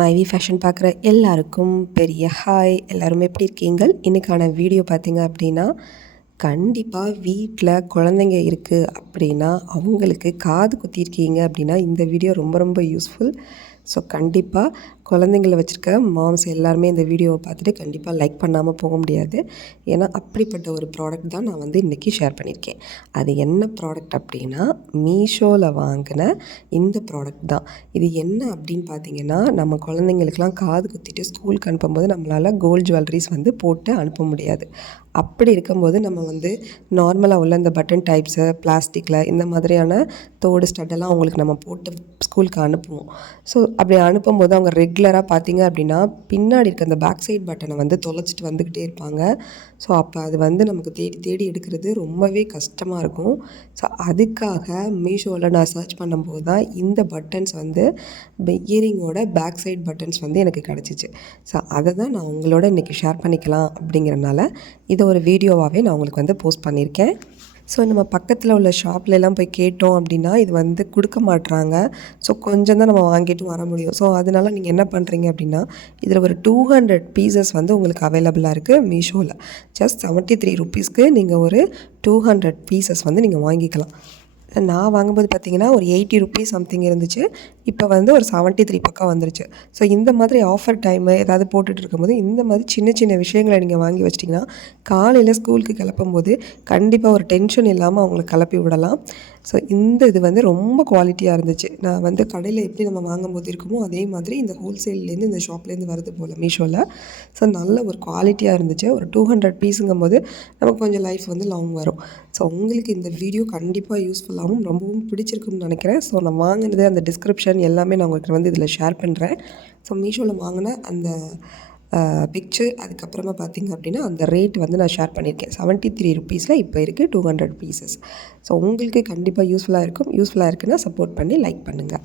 மைவி ஃபேஷன் பார்க்குற எல்லாருக்கும் பெரிய ஹாய். எல்லோரும் எப்படி இருக்கீங்கள்? இன்றைக்கான வீடியோ பார்த்திங்க அப்படின்னா, கண்டிப்பாக வீட்டில் குழந்தைங்க இருக்குது அப்படின்னா, அவங்களுக்கு காது குத்திருக்கீங்க அப்படின்னா இந்த வீடியோ ரொம்ப ரொம்ப யூஸ்ஃபுல். ஸோ கண்டிப்பாக குழந்தைங்கள வச்சுருக்க மாம்ஸ் எல்லாருமே இந்த வீடியோவை பார்த்துட்டு கண்டிப்பாக லைக் பண்ணாமல் போக முடியாது. ஏன்னா அப்படிப்பட்ட ஒரு ப்ராடக்ட் தான் நான் இன்றைக்கி ஷேர் பண்ணியிருக்கேன். அது என்ன ப்ராடக்ட் அப்படின்னா, மீஷோவில் வாங்கின இந்த ப்ராடக்ட் தான். இது என்ன அப்படின்னு பார்த்தீங்கன்னா, நம்ம குழந்தைங்களுக்கெலாம் காது குத்திட்டு ஸ்கூலுக்கு அனுப்பும்போது நம்மளால் கோல்டு ஜுவல்லரிஸ் போட்டு அனுப்ப முடியாது. அப்படி இருக்கும்போது நம்ம நார்மலாக உள்ள இந்த பட்டன் டைப்ஸு பிளாஸ்டிக்கில் இந்த மாதிரியான தோடு ஸ்டட்டெல்லாம் அவங்களுக்கு நம்ம போட்டு ஸ்கூலுக்கு அனுப்புவோம். ஸோ அப்படி அனுப்பும்போது அவங்க ரெகுலராக பார்த்திங்க அப்படின்னா பின்னாடி இருக்க அந்த பேக் சைட் பட்டனை தொலைச்சிட்டு வந்துக்கிட்டே இருப்பாங்க. ஸோ அப்போ அது நமக்கு தேடி தேடி எடுக்கிறது ரொம்பவே கஷ்டமாக இருக்கும். ஸோ அதுக்காக மீஷோவில் நான் சர்ச் பண்ணும்போது தான் இந்த பட்டன்ஸ் இயரிங்கோட பேக் சைட் பட்டன்ஸ் எனக்கு கிடச்சிச்சு. ஸோ அதை தான் நான் உங்களோட இன்றைக்கி ஷேர் பண்ணிக்கலாம் அப்படிங்கிறனால இதை ஒரு வீடியோவாகவே நான் உங்களுக்கு போஸ்ட் பண்ணியிருக்கேன். ஸோ நம்ம பக்கத்தில் உள்ள ஷாப்லலாம் போய் கேட்டோம் அப்படின்னா இது கொடுக்க மாட்றாங்க. ஸோ கொஞ்சம் தான் நம்ம வாங்கிட்டு வர முடியும். ஸோ அதனால நீங்கள் என்ன பண்ணுறீங்க அப்படின்னா, இதில் ஒரு 200 பீசஸ் உங்களுக்கு அவைலபிளாக இருக்குது மீஷோவில். ஜஸ்ட் 73 ரூபீஸ்க்கு நீங்கள் ஒரு 200 பீசஸ் நீங்கள் வாங்கிக்கலாம். நான் வாங்கும்போது பார்த்திங்கன்னா ஒரு 80 ருபீஸ் சம்திங் இருந்துச்சு. இப்போ ஒரு 73 பக்கம் வந்துருச்சு. ஸோ இந்த மாதிரி ஆஃபர் டைமு ஏதாவது போட்டுட்டு இருக்கும்போது இந்த மாதிரி சின்ன சின்ன விஷயங்களை நீங்கள் வாங்கி வச்சிட்டிங்கன்னா காலையில் ஸ்கூலுக்கு கிளப்பும்போது கண்டிப்பாக ஒரு டென்ஷன் இல்லாமல் அவங்களை கிளப்பி விடலாம். ஸோ இந்த இது ரொம்ப குவாலிட்டியாக இருந்துச்சு. நான் கடையில் எப்படி நம்ம வாங்கும்போது இருக்குமோ அதே மாதிரி இந்த ஹோல்சேல்லேருந்து இந்த ஷாப்லேருந்து வருது போல் மீஷோவில். ஸோ நல்ல ஒரு குவாலிட்டியாக இருந்துச்சு. ஒரு 200 பீஸுங்கும்போது நமக்கு கொஞ்சம் லைஃப் லாங் வரும். ஸோ உங்களுக்கு இந்த வீடியோ கண்டிப்பாக யூஸ்ஃபுல்லாகவும் ரொம்பவும் பிடிச்சிருக்குன்னு நினைக்கிறேன். ஸோ நான் வாங்கினது அந்த டிஸ்கிரிப்ஷன் எல்லாமே நான் உங்களுக்கு இதில் ஷேர் பண்ணுறேன். ஸோ மீஷோவில் வாங்கின அந்த பிக்சர் அதுக்கப்புறமா பார்த்திங்க அப்படின்னா அந்த ரேட் நான் ஷேர் பண்ணியிருக்கேன். 73 ருபீஸில் இப்போ இருக்குது 200 பீசஸ். ஸோ உங்களுக்கு கண்டிப்பாக யூஸ்ஃபுல்லாக இருக்குன்னா சப்போர்ட் பண்ணி லைக் பண்ணுங்கள்.